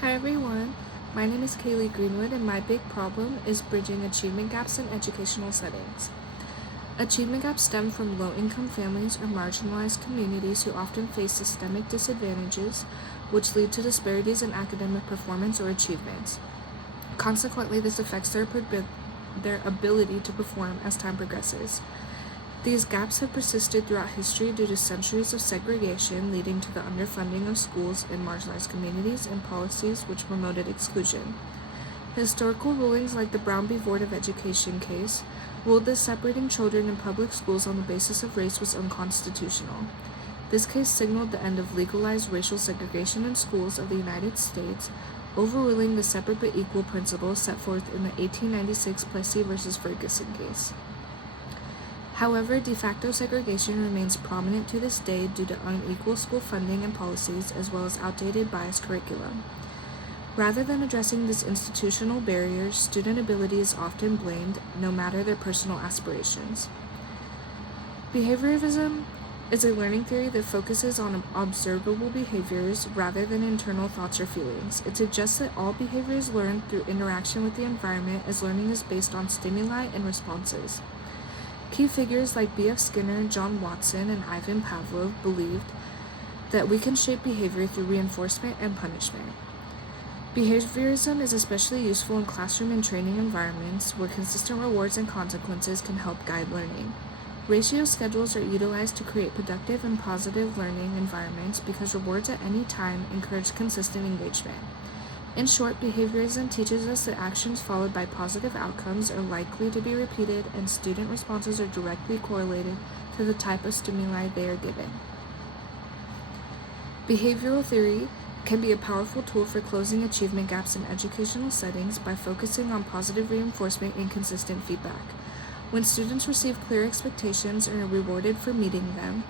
Hi everyone, my name is Kaylee Greenwood and my big problem is bridging achievement gaps in educational settings. Achievement gaps stem from low-income families or marginalized communities who often face systemic disadvantages, which lead to disparities in academic performance or achievements. Consequently, this affects their ability to perform as time progresses. These gaps have persisted throughout history due to centuries of segregation, leading to the underfunding of schools in marginalized communities and policies which promoted exclusion. Historical rulings like the Brown v. Board of Education case ruled that separating children in public schools on the basis of race was unconstitutional. This case signaled the end of legalized racial segregation in schools of the United States, overruling the separate but equal principle set forth in the 1896 Plessy v. Ferguson case. However, de facto segregation remains prominent to this day due to unequal school funding and policies, as well as outdated biased curriculum. Rather than addressing these institutional barriers, student ability is often blamed, no matter their personal aspirations. Behaviorism is a learning theory that focuses on observable behaviors rather than internal thoughts or feelings. It suggests that all behavior is learned through interaction with the environment, as learning is based on stimuli and responses. Key figures like B.F. Skinner, John Watson, and Ivan Pavlov believed that we can shape behavior through reinforcement and punishment. Behaviorism is especially useful in classroom and training environments where consistent rewards and consequences can help guide learning. Ratio schedules are utilized to create productive and positive learning environments because rewards at any time encourage consistent engagement. In short, behaviorism teaches us that actions followed by positive outcomes are likely to be repeated and student responses are directly correlated to the type of stimuli they are given. Behavioral theory can be a powerful tool for closing achievement gaps in educational settings by focusing on positive reinforcement and consistent feedback. When students receive clear expectations and are rewarded for meeting them,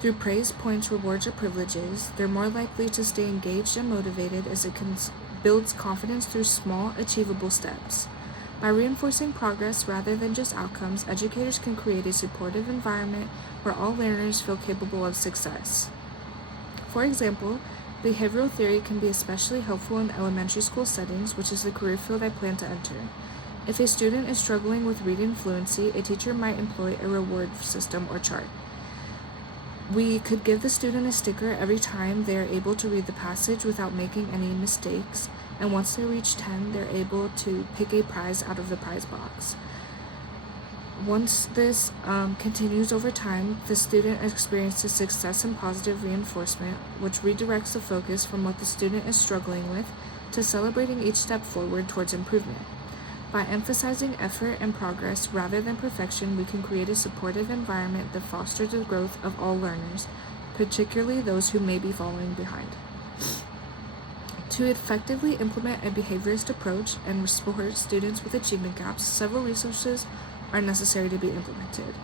through praise, points, rewards, or privileges, they're more likely to stay engaged and motivated as it builds confidence through small, achievable steps. By reinforcing progress rather than just outcomes, educators can create a supportive environment where all learners feel capable of success. For example, behavioral theory can be especially helpful in elementary school settings, which is the career field I plan to enter. If a student is struggling with reading fluency, a teacher might employ a reward system or chart. We could give the student a sticker every time they are able to read the passage without making any mistakes, and once they reach 10, they're able to pick a prize out of the prize box. Once this continues over time, the student experiences success and positive reinforcement, which redirects the focus from what the student is struggling with to celebrating each step forward towards improvement. By emphasizing effort and progress rather than perfection, we can create a supportive environment that fosters the growth of all learners, particularly those who may be falling behind. To effectively implement a behaviorist approach and support students with achievement gaps, several resources are necessary to be implemented.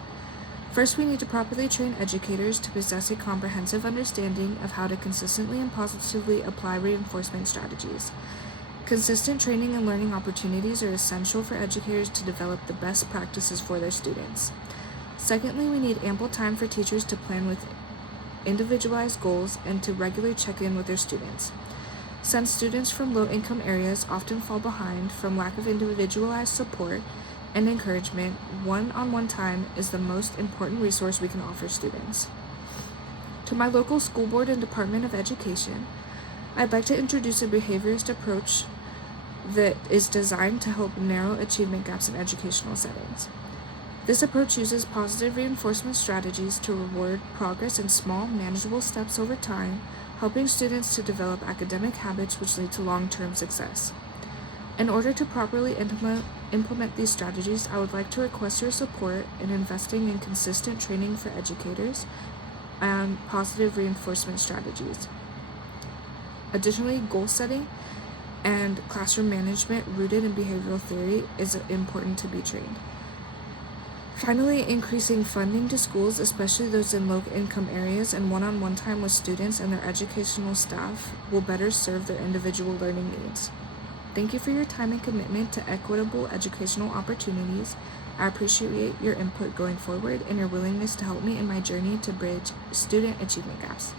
First, we need to properly train educators to possess a comprehensive understanding of how to consistently and positively apply reinforcement strategies. Consistent training and learning opportunities are essential for educators to develop the best practices for their students. Secondly, we need ample time for teachers to plan with individualized goals and to regularly check in with their students. Since students from low-income areas often fall behind from lack of individualized support and encouragement, one-on-one time is the most important resource we can offer students. To my local school board and Department of Education, I'd like to introduce a behaviorist approach that is designed to help narrow achievement gaps in educational settings. This approach uses positive reinforcement strategies to reward progress in small, manageable steps over time, helping students to develop academic habits which lead to long-term success. In order to properly implement these strategies, I would like to request your support in investing in consistent training for educators and positive reinforcement strategies. Additionally, goal setting and classroom management rooted in behavioral theory is important to be trained. Finally, increasing funding to schools, especially those in low-income areas, and one-on-one time with students and their educational staff will better serve their individual learning needs. Thank you for your time and commitment to equitable educational opportunities. I appreciate your input going forward and your willingness to help me in my journey to bridge student achievement gaps.